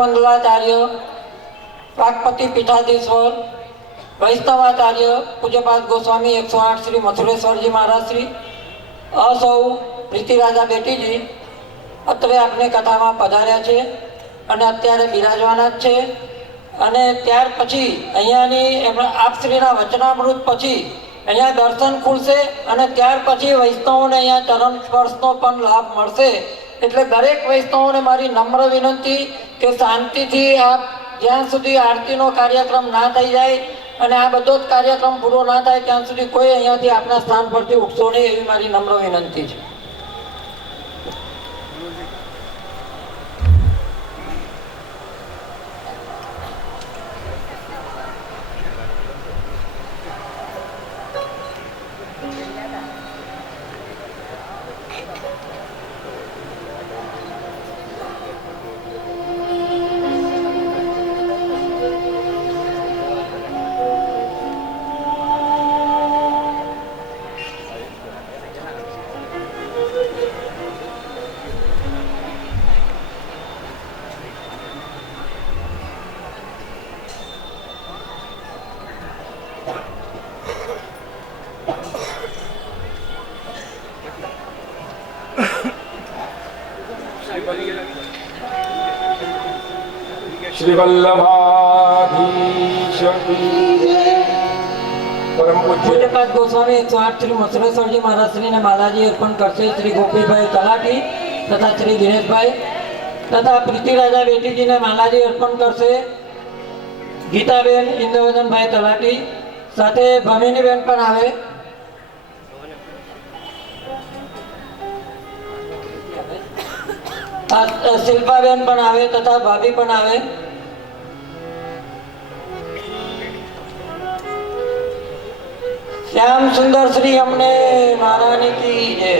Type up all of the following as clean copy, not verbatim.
ગુરુમंडलाचार्य वाक्पति पीठाधीश्वर वैष्णवाचार्य पूज्यपाद गोस्वामी 108 श्री मथुरेश्वर जी महाराज श्री असौ प्रीति राजा बेटीजी અત્રે આપની કથામાં પધાર્યા છે અને અત્યારે બિરાજવાના જ છે અને ત્યાર પછી અહીંયાની આપશ્રીના વચનામૃત પછી અહીંયા દર્શન ખુલશે અને ત્યાર પછી વૈષ્ણવોને અહીંયા ચરણ સ્પર્શનો પણ લાભ મળશે। એટલે દરેક વૈષ્ણવોને મારી નમ્ર વિનંતી કે શાંતિથી આપ જ્યાં સુધી આરતીનો કાર્યક્રમ ના થઈ જાય અને આ બધો જ કાર્યક્રમ પૂરો ના થાય ત્યાં સુધી કોઈ અહીંયાથી આપના સ્થાન પરથી ઉઠશો નહીં, એવી મારી નમ્ર વિનંતી છે। श्री वल्लभाधीश परम पूज्यपाद गोस्वामी 108 श्री मथुरेश्वर जी महाराज श्री ने मालाजी अर्पण करते श्री गोपी भाई तलाटी तथा श्री दिनेश भाई तथा प्रीति राजा बेटी जी ने मालाजी अर्पण करते गीताबेन इंद्रवदन भाई तलाटी साथे भमिनी बेन पण आवे शिल्पाबेन पण आवे तथा भाभी पण आवे। श्याम सुंदर श्री हमने महारानी की जय।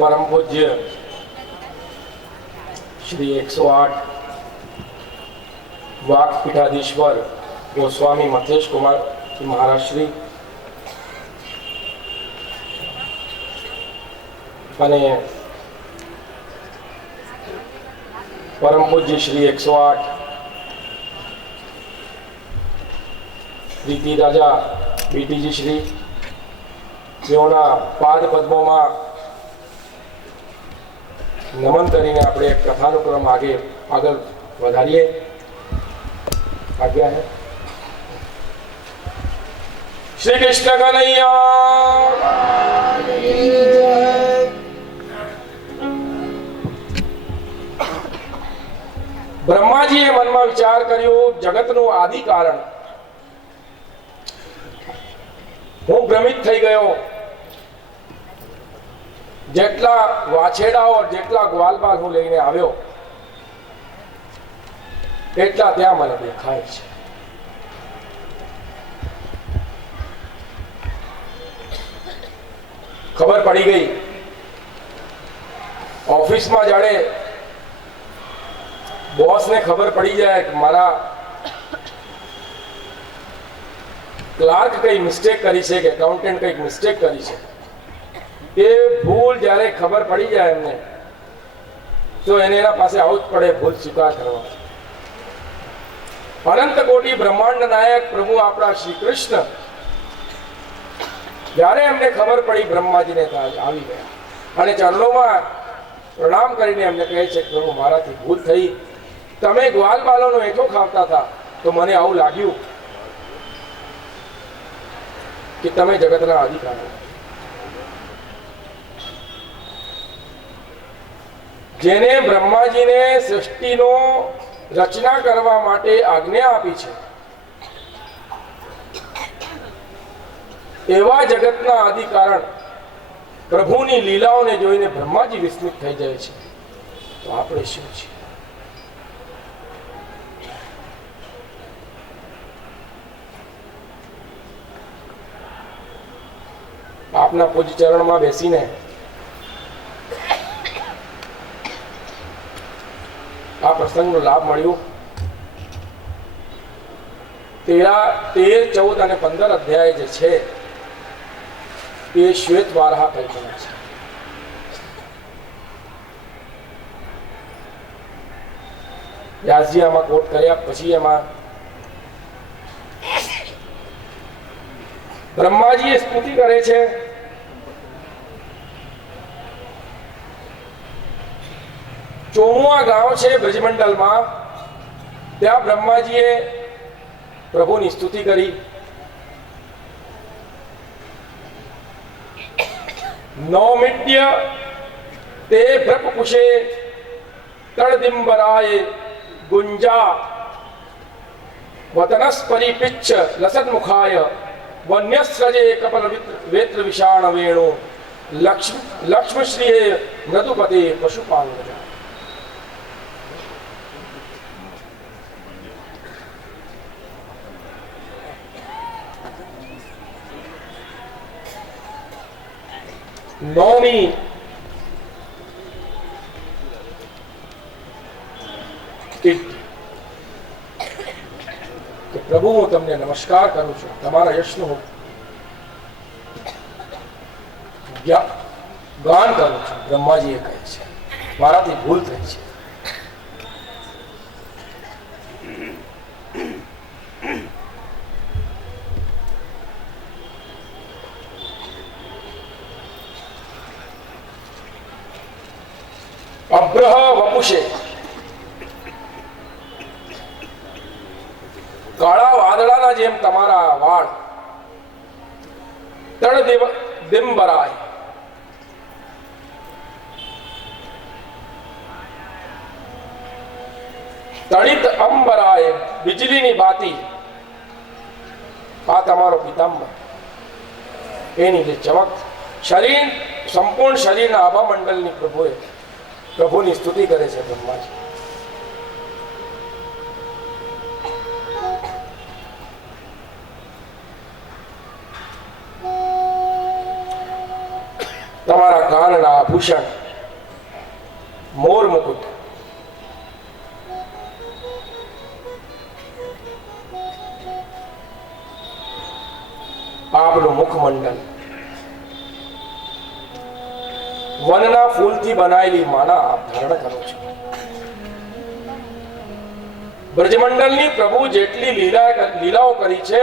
परम पूज्य श्री 108 वाक पीठाधीश्वर गोस्वामी मथेश कुमार जी महाराज श्री અને परम पूज्य श्री 108 प्रीति राजा बीटीजी श्री જેઓના પાદ પદ્મોમાં નમન કરીને આપણે એક કથાનો ક્રમ આગળ વધારીએ। આજ્ઞા है श्री कृष्ण कन्हैया। ब्रह्माजीए મનમાં વિચાર કર્યો, જગતનું આદિ કારણ હું ભ્રમિત થઈ ગયો। જેટલા વાછેડાઓ જેટલા ગ્વાલબાલ હું લઈને આવ્યો એટલા ત્યાં મને દેખાય છે। ખબર પડી ગઈ ઓફિસમાં જાણે બોસને ખબર પડી જાય કે મારા ક્લાર્ક કઈ મિસ્ટેક કરી છે કે એકાઉન્ટન્ટ કઈક મિસ્ટેક કરી છે, એ ભૂલ જ્યારે ખબર પડી જાય એમને તો એને એના પાસે આવવું જ પડે ભૂલ સ્વીકાર કરવા। અનંત કોટી બ્રહ્માંડ નાયક પ્રભુ આપણા શ્રી કૃષ્ણ જ્યારે એમને ખબર પડી બ્રહ્માજીને આવી ગયા અને ચરણોમાં પ્રણામ કરીને એમને કહે છે પ્રભુ મારાથી ભૂલ થઈ, તમે ગ્વાલ બાલોનો એઠો ખાવતા હતા તો મને આવું લાગ્યું કે તમે જગતના અધિકારી, જેને બ્રહ્માજીને સૃષ્ટિનો રચના કરવા માટે આજ્ઞા આપી છે, એવા જગતના અધિકારણ પ્રભુની લીલાઓને જોઈને બ્રહ્માજી વિસ્મિત થઈ જાય છે, તો આપણે શું છે? આપના પૂજ્ય ચરણમાં બેસીને આ પ્રસંગનો લાભ મળ્યો. 13, 14 અને 15 અધ્યાય જે છે એ શ્વેત વારાહ કલ્પના છે. વ્યાસજી આમાં કોટ કર્યા પછી એમાં બ્રહ્માજી સ્તુતિ કરે છે. ચોમુઆ ગાંવ છે બ્રજમંડલમાં, ત્યાં બ્રહ્માજીએ પ્રભુની સ્તુતિ કરી. નૌમિડ્ય તે ભ્રપકુશે તળદિંબરાય ગુંજા વતનસ્પરિપિચ્છ લસન્મુખાય વન્યસ્રજે કપલ વેત્ર વિષાણ વેણુ લક્ષ્મશ્રીએ મૃદુપતે પશુપાંગજા. નવમી કીર્તિ કે પ્રભુ હું તમને નમસ્કાર કરું છું, તમારા યશનું ગાન કરું છું. બ્રહ્માજી એ કહે છે મારાથી ભૂલ થઈ છે. અબ્રહ વપુષે કાળા વાદળાના જેમ તમારા વાળ, તળ દિંબરાય તડિત અંબરાય વીજળીની બાતી, આ તમારો પિતાંબર, એની જે ચમક, શરીર સંપૂર્ણ શરીરના આભા મંડળની પ્રભુની સ્તુતિ કરે છે બ્રહ્માજી. તમારા કાનના આભૂષણ, મોર મુકુટ, આપનું મુખમંડળ, વનના ફૂલથી બનાવેલી માળા આપ ધારણ કરો છો. બ્રજમંડળની પ્રભુ જેટલી લીલાઓ કરી છે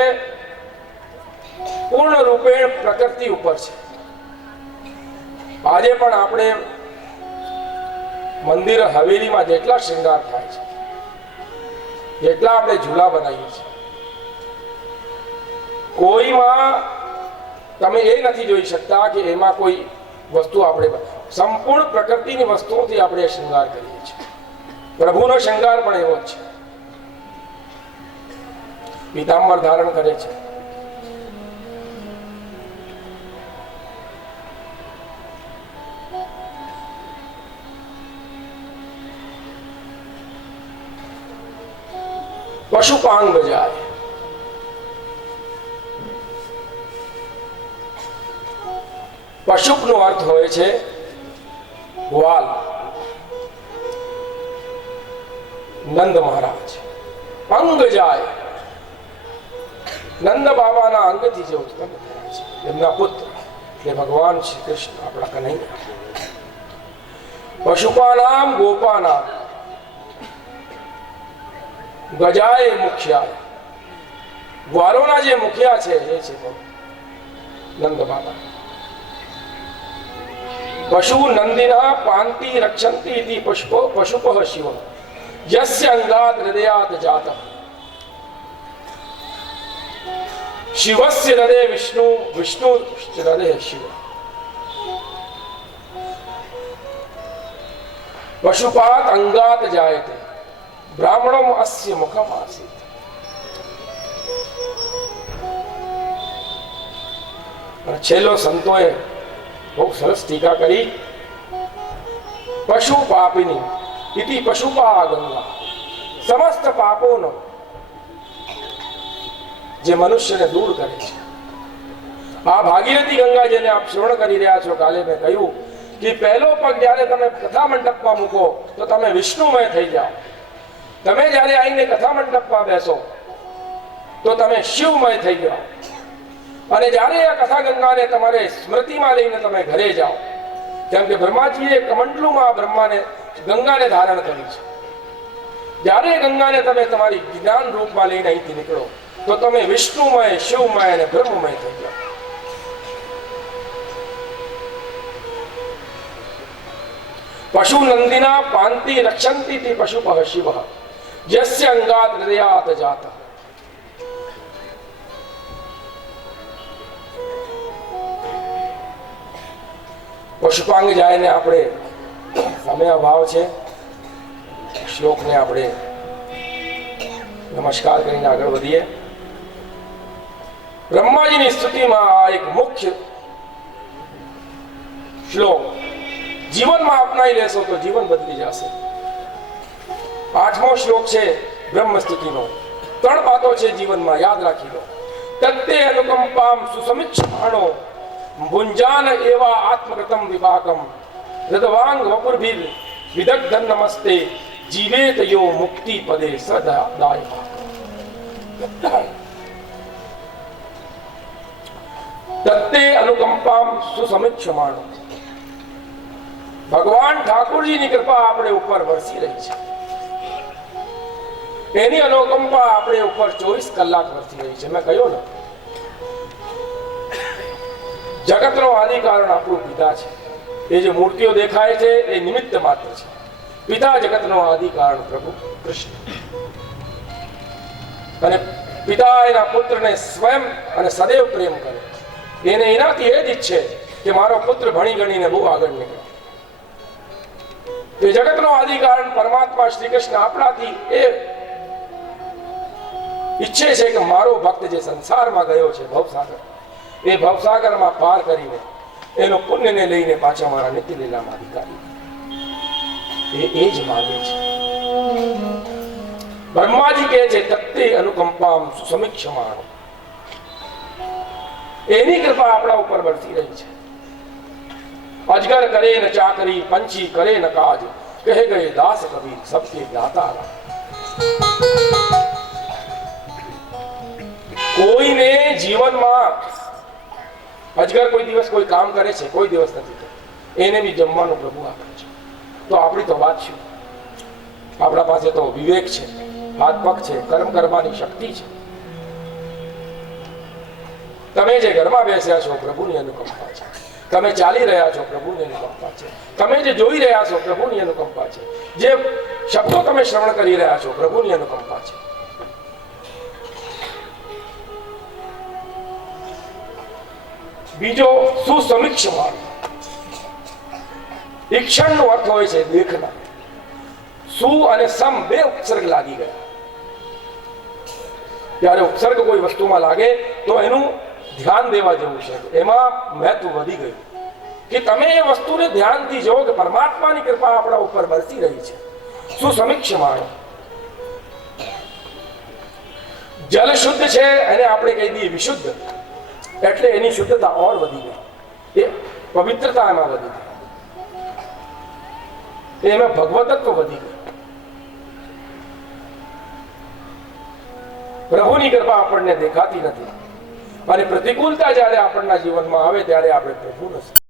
પૂર્ણ રૂપે પ્રકૃતિ ઉપર છે. આજે પણ આપણે મંદિર હવેલીમાં જેટલા શૃંગાર થાય છે, જેટલા આપણે ઝૂલા બનાવીએ છીએ, કોઈમાં તમે એ નથી જોઈ શકતા કે એમાં કોઈ વસ્તુ આપણે સંપૂર્ણ પ્રકૃતિની વસ્તુઓથી આપણે શૃંગાર કરીએ છીએ. પ્રભુનો શૃંગાર પણ એવો જ છે. પીતાંબર ધારણ કરે છે, પશુપાંગ જાય, પશુપનો અર્થ હોય છે ગ્વાલ. નંદ મહારાજ અંગ જાય, નંદ બાબાના અંગથી જે ઉત્પન્ન થયા છે, એમના પુત્ર એટલે ભગવાન શ્રી કૃષ્ણ આપણા કનૈયા. પશુપાનામ ગોપાનામ ગજાય મુખ્યાય, ગ્વાલોના જે મુખિયા છે એ છે નંદ બાબા. પશુ નંદિના પાંતિ રક્ષંતિ ઇતિ પશુપઃ શિવ યસ્ય અંગાત હૃદયાત જાતઃ. શિવસ્ય હૃદય વિષ્ણુ, વિષ્ણુ હૃદય શિવ. પશુપાત અંગાત જાયતે, બ્રાહ્મણો અસ્ય મુખમ આસીત. છેલ્લો સંતોએ બહુ સરસ ટીકા કરી. પશુ પાપિની ઇતિ પશુપા ગંગા, સમસ્ત પાપોનો જે મનુષ્યને દૂર કરે છે. આ ભાગીરથી ગંગા જેને આપ શ્રવણ કરી રહ્યા છો, કાલે મેં કહ્યું કે પહેલો પગ જ્યારે તમે કથા મંડપમાં મૂકો તો તમે વિષ્ણુમય થઈ જાઓ. તમે જ્યારે આવીને કથા મંડપમાં બેસો તો તમે શિવમય થઈ જાઓ. અને જ્યારે આ કથા ગંગાને તમારે સ્મૃતિમાં લઈને તમે ઘરે જાઓ, કેમ કે બ્રહ્માજીએ કમંડલુમાં બ્રહ્માને ગંગાને ધારણ કરી છે. જ્યારે ગંગાને તમે તમારી જ્ઞાન રૂપમાં લઈને અહીંથી નીકળો તો તમે વિષ્ણુમય, શિવમય અને બ્રહ્મમય થઈ જાઓ. પશુ નંદિના પાંતિ રક્ષંતિ તે પશુપઃ શિવ, યસ્ય અંગાત હૃદયાત જાત. પુષ્પાંગ જાયને આપણે સમય અભાવ છે, શ્લોકને આપણે નમસ્કાર કરીને આગળ વધીએ. બ્રહ્માજીની સ્તુતિમાં આ એક મુખ્ય શ્લોક જીવનમાં અપનાવી લેશો તો જીવન બદલી જશે. 8મો શ્લોક છે બ્રહ્મ સ્તુતિનો. 3 વાતો છે જીવનમાં, યાદ રાખી લો. તત્તે અનુકંપામ સુસમિચ્છમાણો, ભુંજાન એવા આત્મગતમ વિપાકમ, હૃદવાંગ વપુર્ભિર વિદગ્ધન નમસ્તે, જીવેત યો મુક્તિ પદે સદાય. તત્તે અનુકંપામ સુસમિચ્છમાણો. ભગવાન ઠાકોરજીની કૃપા આપણે ઉપર વરસી રહી છે. એની અનુકંપા આપણે ઉપર 24 કલાક વરસી રહી છે. મેં કહ્યું ને, જગતનો આદિ કારણ આપણું પિતા છે. એ જે મૂર્તિઓ દેખાય છે એ નિમિત્ત માત્ર છે. પિતા જગતનો આદિ કારણ પ્રભુ કૃષ્ણ. અને પિતા એના પુત્રને સ્વયં અને સદૈવ પ્રેમ કરે. એને એનાથી એ જ ઈચ્છે કે મારો પુત્ર ભણી ગણીને બહુ આગળ નીકળે. એ જગતનો આદિ કારણ પરમાત્મા શ્રી કૃષ્ણ આપણાથી એ ઈચ્છે છે કે મારો ભક્ત જે સંસારમાં ગયો છે ભવસાગર, એ ભવસાગરમાં પાર કરીને એનો પુણ્યને લઈને પાછા મારા નિત્ય લીલામાં અધિકારી એ જ માંગે છે. બ્રહ્માજી કહે છે તત્તે અનુકંપામ સુસમિક્ષમાણો. એની કૃપા આપણા ઉપર વરસી રહી છે. અજગર કરે ન ચાકરી, પંછી કરે ન કાજ, કહે ગયે દાસ કબીર સબકે જ્ઞાતા. કોઈને જીવનમાં અજગર કોઈ દિવસ કોઈ કામ કરે છે, કોઈ દિવસ નથી કરતો. એને બી જમવાનું પ્રભુ આપે છે. તો આપણી તો વાત છે, આપણા પાસે તો વિવેક છે, હાથ પગ છે, કર્મ કરવાની શક્તિ છે. તમે જે ઘરમાં બેસ્યા છો પ્રભુની અનુકંપા છે. તમે ચાલી રહ્યા છો પ્રભુની અનુકંપા છે. તમે જે જોઈ રહ્યા છો પ્રભુની અનુકંપા છે. જે શબ્દો તમે શ્રવણ કરી રહ્યા છો પ્રભુની અનુકંપા છે. બીજો સુસમીક્ષમાન. ઈક્ષણનો અર્થ હોય છે દેખના. સુ અને સમ બે ઉપસર્ગ લાગી ગયા. ત્યારે ઉપસર્ગ કોઈ વસ્તુમાં લાગે તો એનું ધ્યાન દેવા જેવું છે. એમાં મહત્વ વધી ગયું કે તમે એ વસ્તુને ધ્યાનથી જોવો કે પરમાત્માની કૃપા આપણા ઉપર વરસી રહી છે. સુસમીક્ષમાન. જલ શુદ્ધ છે એને આપણે કહી દઈએ વિશુદ્ધ, એટલે એની શુદ્ધતા ઓર વધી ગઈ. એ પવિત્રતા એમાં વધી ગઈ, એમાં ભગવતત્વ વધી ગયું. પ્રભુની કૃપા આપણને દેખાતી નથી અને પ્રતિકૂળતા જ્યારે આપણના જીવનમાં આવે ત્યારે આપણે પ્રભુને